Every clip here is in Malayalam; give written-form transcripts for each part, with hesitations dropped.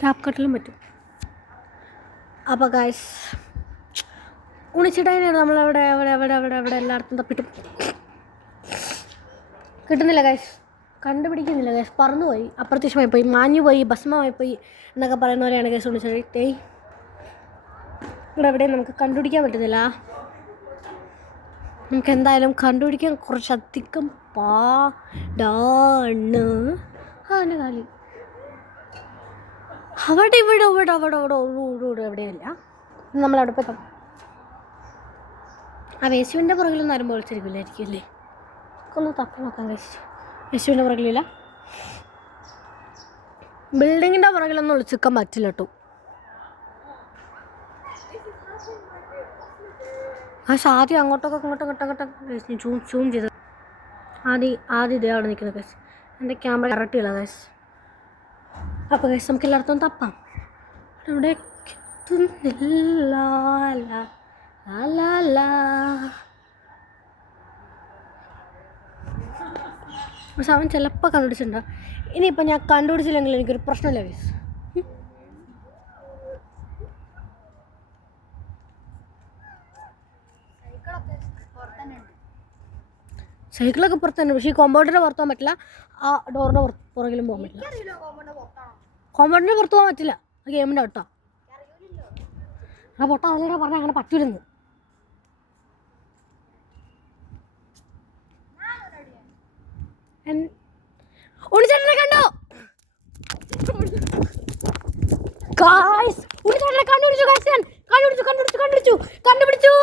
ക്യാപ് കട്ടിലും പറ്റും. അപ്പോൾ ഗൈസ് ഉണിച്ചിട്ടതിനാണ് നമ്മളവിടെ അവിടെ എല്ലായിടത്തും തപ്പിട്ടും കിട്ടുന്നില്ല ഗൈസ്, കണ്ടുപിടിക്കുന്നില്ല ഗൈസ്. പറന്നുപോയി, അപ്രത്യക്ഷമായി പോയി, മാഞ്ഞു പോയി, ഭസ്മമായി പോയി എന്നൊക്കെ പറയുന്ന പോലെയാണ് ഗൈസ് ഉണിച്ചിട്ടേ. ഇവിടെ എവിടെയും നമുക്ക് കണ്ടുപിടിക്കാൻ പറ്റുന്നില്ല. നമുക്ക് എന്തായാലും കണ്ടുപിടിക്കാൻ കുറച്ചധികം പാടാണ്. അതിൻ്റെ കാലി അവിടെ എവിടെയല്ല. നമ്മളവിടെ പോയി ആ യേശുവിൻ്റെ പുറകിലൊന്നും ആരും പൊളിച്ചിരിക്കില്ലായിരിക്കും അല്ലേ? ഒന്ന് തപ്പി നോക്കാം കഴിച്ചു. യേശുവിൻ്റെ പുറകിലില്ല, ബിൽഡിങ്ങിൻ്റെ പുറകിലൊന്നും ഒളിച്ചിക്കാൻ പറ്റില്ല കേട്ടോ. പക്ഷെ ആദ്യം അങ്ങോട്ടൊക്കെ സൂം ചെയ്ത് ആദ്യം ഇതേ അവിടെ നിൽക്കുന്നത് കേസ്. എൻ്റെ ക്യാമറ കറക്റ്റില്ല കേസ്. അപ്പോൾ കേസ് നമുക്ക് എല്ലായിടത്തും തപ്പാം. ഇവിടെ എത്തുന്നില്ല. പക്ഷെ അവൻ ചിലപ്പോൾ കണ്ടുപിടിച്ചിട്ടുണ്ടോ. ഇനിയിപ്പോൾ ഞാൻ കണ്ടുപിടിച്ചില്ലെങ്കിൽ എനിക്കൊരു പ്രശ്നമില്ല കേസ്. സൈക്കിളൊക്കെ പുറത്ത് തന്നെ, പക്ഷേ ഈ കോമ്പൗണ്ടിൻ്റെ പുറത്ത് പോകാൻ പറ്റില്ല, ആ ഡോറിൻ്റെ പുറകിലും പോകാൻ പറ്റില്ല. കോമ്പൗണ്ടിൻ്റെ പുറത്ത് പോകാൻ പറ്റില്ല, ആ ഗെയിമിൻ്റെ കേട്ടോ. ആ പൊട്ട അവനോട് പറഞ്ഞാൽ അങ്ങനെ പറ്റൂലെന്ന്. ഉണ്ണിച്ചേട്ടനെ കണ്ടോ ഗായ്സ്? ഉണ്ണിച്ചേട്ടനെ കണ്ടുപിടിച്ചു ഗായ്സ്. ഞാൻ കണ്ടുപിടിച്ചു.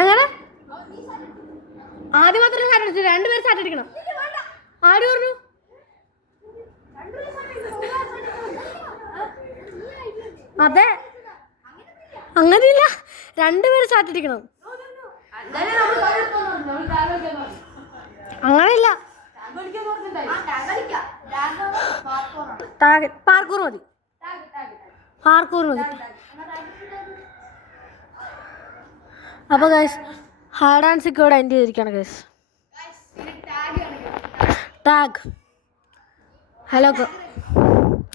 അങ്ങനെ ആദ്യം മാത്രമേ സാറ്റടിച്ചു, 2 പേര് സാറ്റടിക്കണം. ആര് പറഞ്ഞു? അതെ, അങ്ങനെയില്ല, 2 പേര് സാറ്റടിക്കണം. അങ്ങനെയില്ല, പാർക്കൂർ മതി. അപ്പോൾ ഗൈസ് ഹാർഡ് ആൻഡ് സിക്ക് ഇവിടെ എൻഡ് ചെയ്തിരിക്കുകയാണ് ഗൈസ്. ടാഗ് ഹലോ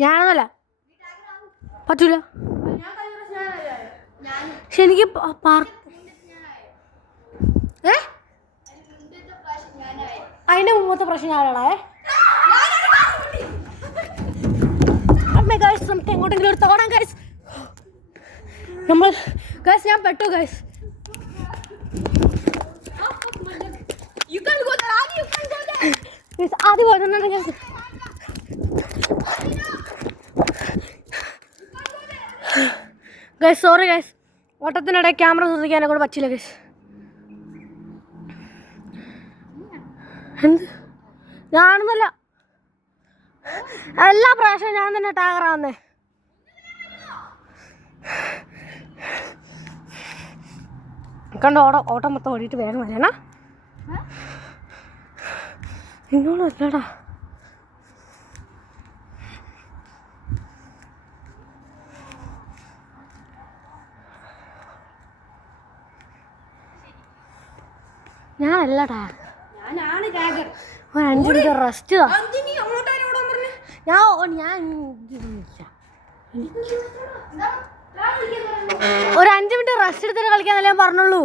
ഞാനൊന്നല്ല, പറ്റൂല. പക്ഷെ എനിക്ക് അതിൻ്റെ മുമ്പത്തെ പ്രശ്നം ഞാനാണേ. ഗൈസ് നമുക്ക് എങ്ങോട്ടെങ്കിലും ഒരു തോടാം ഗൈസ്. ഞാൻ പെട്ടു ഗൈസ്. ആദ്യം പോയിട്ടുണ്ടാണ് ഗൈസ്. ഗൈസ് സോറി ഗൈസ്, ഓട്ടത്തിനിടെ ക്യാമറ ശ്രദ്ധിക്കാനെ കൂടെ പറ്റില്ല ഗൈസ്. എന്ത് ഞാനൊന്നുമല്ല, എല്ലാ പ്രാവശ്യവും ഞാൻ തന്നെ ടാഗറാവുന്നേ. കണ്ടോ ഓട്ടം മൊത്തം ഓടിയിട്ട് വേഗം വരണ. എന്നോടും അല്ലടാ. ഞാനല്ല ടാഗ്, ഒരു 5 മിനിറ്റ് റെസ്റ്റ്. ഒരു 5 മിനിറ്റ് റെസ്റ്റ് എടുത്തിട്ട് കളിക്കാന്നല്ലേ ഞാൻ പറഞ്ഞുള്ളൂ.